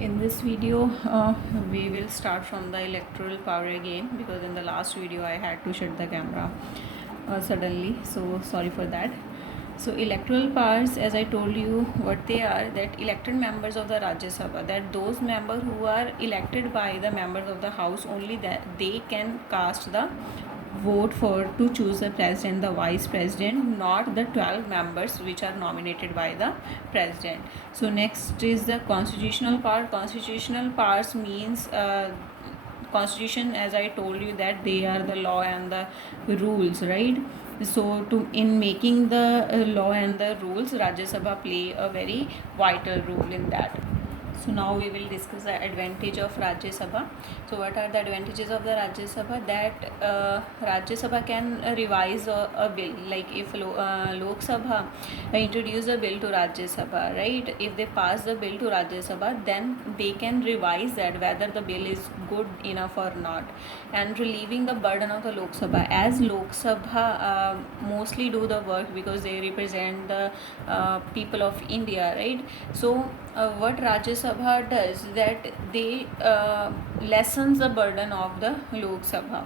In this video we will start from the electoral power again, because in the last video I had to shut the camera suddenly, so sorry for that. So electoral powers, as I told you what they are, that elected members of the Rajya Sabha, that those members who are elected by the members of the house, only that they can cast the vote for to choose the president, the vice president, not the 12 members which are nominated by the president. So next is the constitutional power. Constitutional powers means constitution, as I told you, that they are the law and the rules, right? So to in making the law and the rules, Rajya Sabha play a very vital role in that. So now we will discuss the advantage of Rajya Sabha. So what are the advantages of the Rajya Sabha? That Rajya Sabha can revise a bill. Like if Lok Sabha introduce a bill to Rajya Sabha, right? If they pass the bill to Rajya Sabha, then they can revise that whether the bill is good enough or not, and relieving the burden of the Lok Sabha. As Lok Sabha mostly do the work because they represent the people of India, right? So what Rajya Sabha does, that they lessens the burden of the Lok Sabha.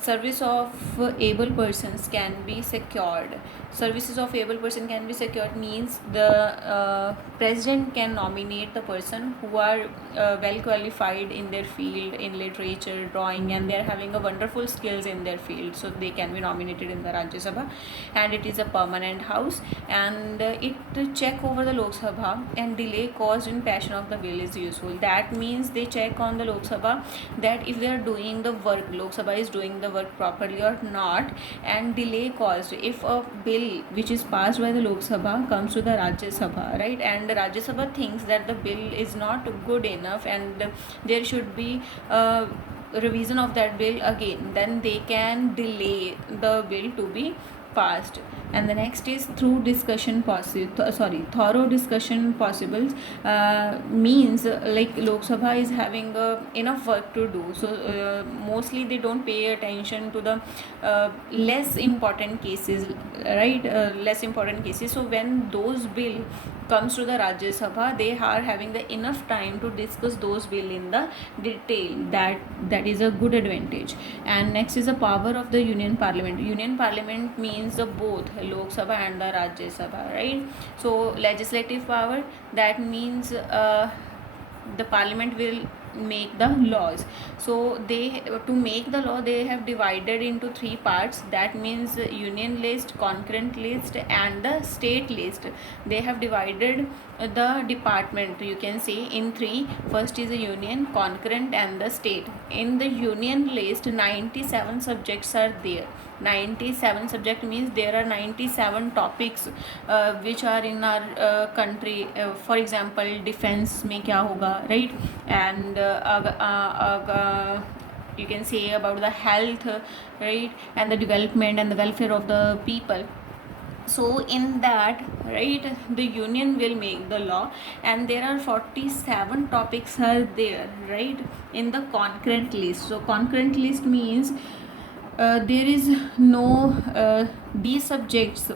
Service of able persons can be secured. Services of able person can be secured means the president can nominate the person who are well qualified in their field, in literature, drawing, and they are having a wonderful skills in their field, so they can be nominated in the Rajya Sabha. And it is a permanent house, and it check over the Lok Sabha, and delay caused in passion of the bill is useful. That means they check on the Lok Sabha that if they are doing the work, Lok Sabha is doing the work properly or not, and delay caused if a bill which is passed by the Lok Sabha comes to the Rajya Sabha, right, and the Rajya Sabha thinks that the bill is not good enough and there should be revision of that bill again, then they can delay the bill to be passed. And the next is through discussion thorough discussion possible. Means like Lok Sabha is having enough work to do, so mostly they don't pay attention to the less important cases, right? Less important cases. So when those bill comes to the Rajya Sabha, they are having the enough time to discuss those bill in the detail. That is a good advantage. And next is the power of the Union Parliament. Union Parliament means the both Lok Sabha and the Rajya Sabha, right? So legislative power, that means the Parliament will make the laws. So they, to make the law, they have divided into three parts. That means union list, concurrent list, and the state list. They have divided the department, you can say, in three. First is the union, concurrent, and the state. In the union list, 97 subjects are there. 97 subject means there are 97 topics which are in our country. For example, defense में क्या होगा, right? And you can say about the health, right, and the development and the welfare of the people. So in that, right, the union will make the law, and there are 47 topics are there, right, in the concurrent list. So concurrent list means there is no these subjects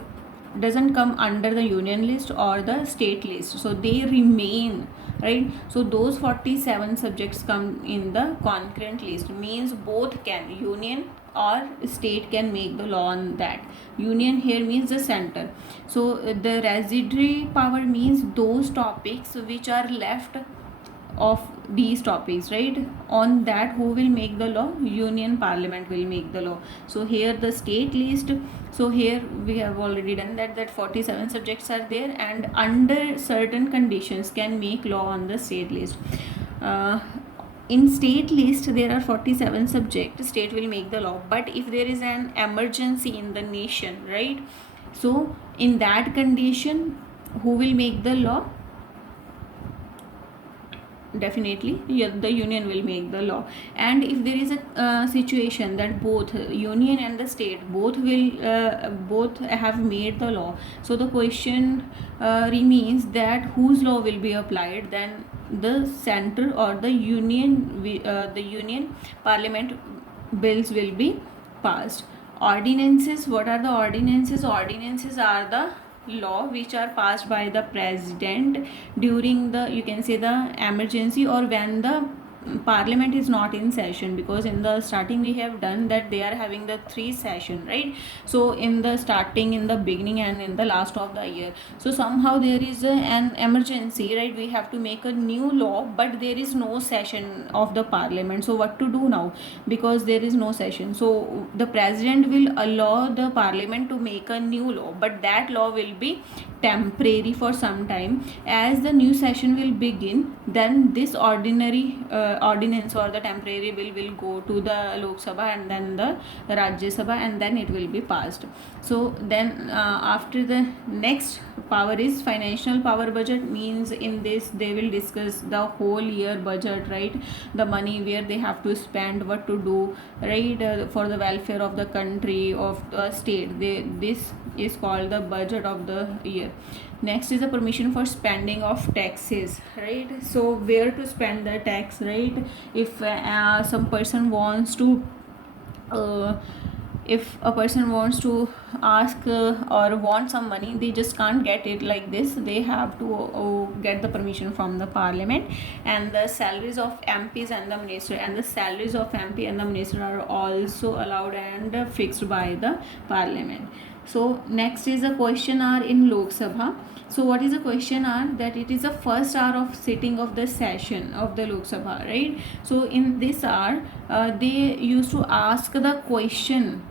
doesn't come under the union list or the state list, so they remain, right? So those 47 subjects come in the concurrent list, means both can, union or state can make the law on that. Union here means the center. So the residuary power means those topics which are left of these topics, right, on that who will make the law? Union Parliament will make the law. So here the state list, so here we have already done that 47 subjects are there, and under certain conditions can make law on the state list. In state list there are 47 subjects, state will make the law. But if there is an emergency in the nation, right, so in that condition who will make the law? Definitely the union will make the law. And if there is a situation that both union and the state both have made the law, so the question remains that whose law will be applied? Then the center or the union parliament bills will be passed. Ordinances, what are the ordinances? Ordinances are the law which are passed by the president during the, you can say, the emergency, or when the parliament is not in session. Because in the starting we have done that they are having the 3 session, right? So in the starting, in the beginning, and in the last of the year, so somehow there is an emergency, right? We have to make a new law, but there is no session of the parliament. So what to do now? Because there is no session, so the president will allow the parliament to make a new law, but that law will be temporary for some time. As the new session will begin, then this ordinary ordinance or the temporary bill will go to the Lok Sabha and then the Rajya Sabha, and then it will be passed. So then after the next power is financial power. Budget means in this they will discuss the whole year budget, right? The money where they have to spend, what to do, right, for the welfare of the country, of the state. This is called the budget of the year. Next is the permission for spending of taxes, right? So where to spend the tax, right? If some person wants to if a person wants to ask or want some money, they just can't get it like this. They have to get the permission from the parliament. And the salaries of MPs and the minister, and the salaries of MP and the minister are also allowed and fixed by the parliament. So next is a question hour in Lok Sabha. So what is a question hour? That it is the first hour of sitting of the session of the Lok Sabha, right? So in this hour they used to ask the question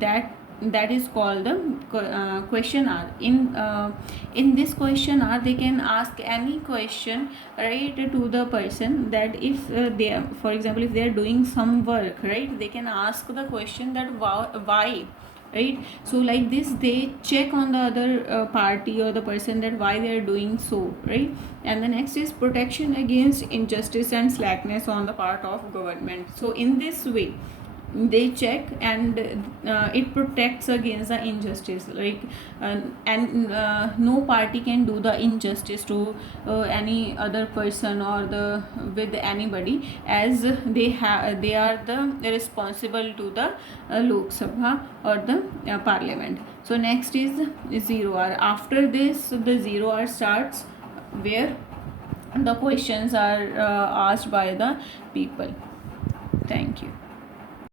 that is called the question hour. In this question hour they can ask any question, right, to the person. That if they are, for example, if they are doing some work, right, they can ask the question that why, right? So like this they check on the other party or the person that why they are doing so, right? And the next is protection against injustice and slackness on the part of government. So in this way they check, and it protects against the injustice, like and no party can do the injustice to any other person or the with anybody, as they are the responsible to the Lok Sabha or the parliament. So next is 0 hour. After this the 0 hour starts, where the questions are asked by the people. Thank you.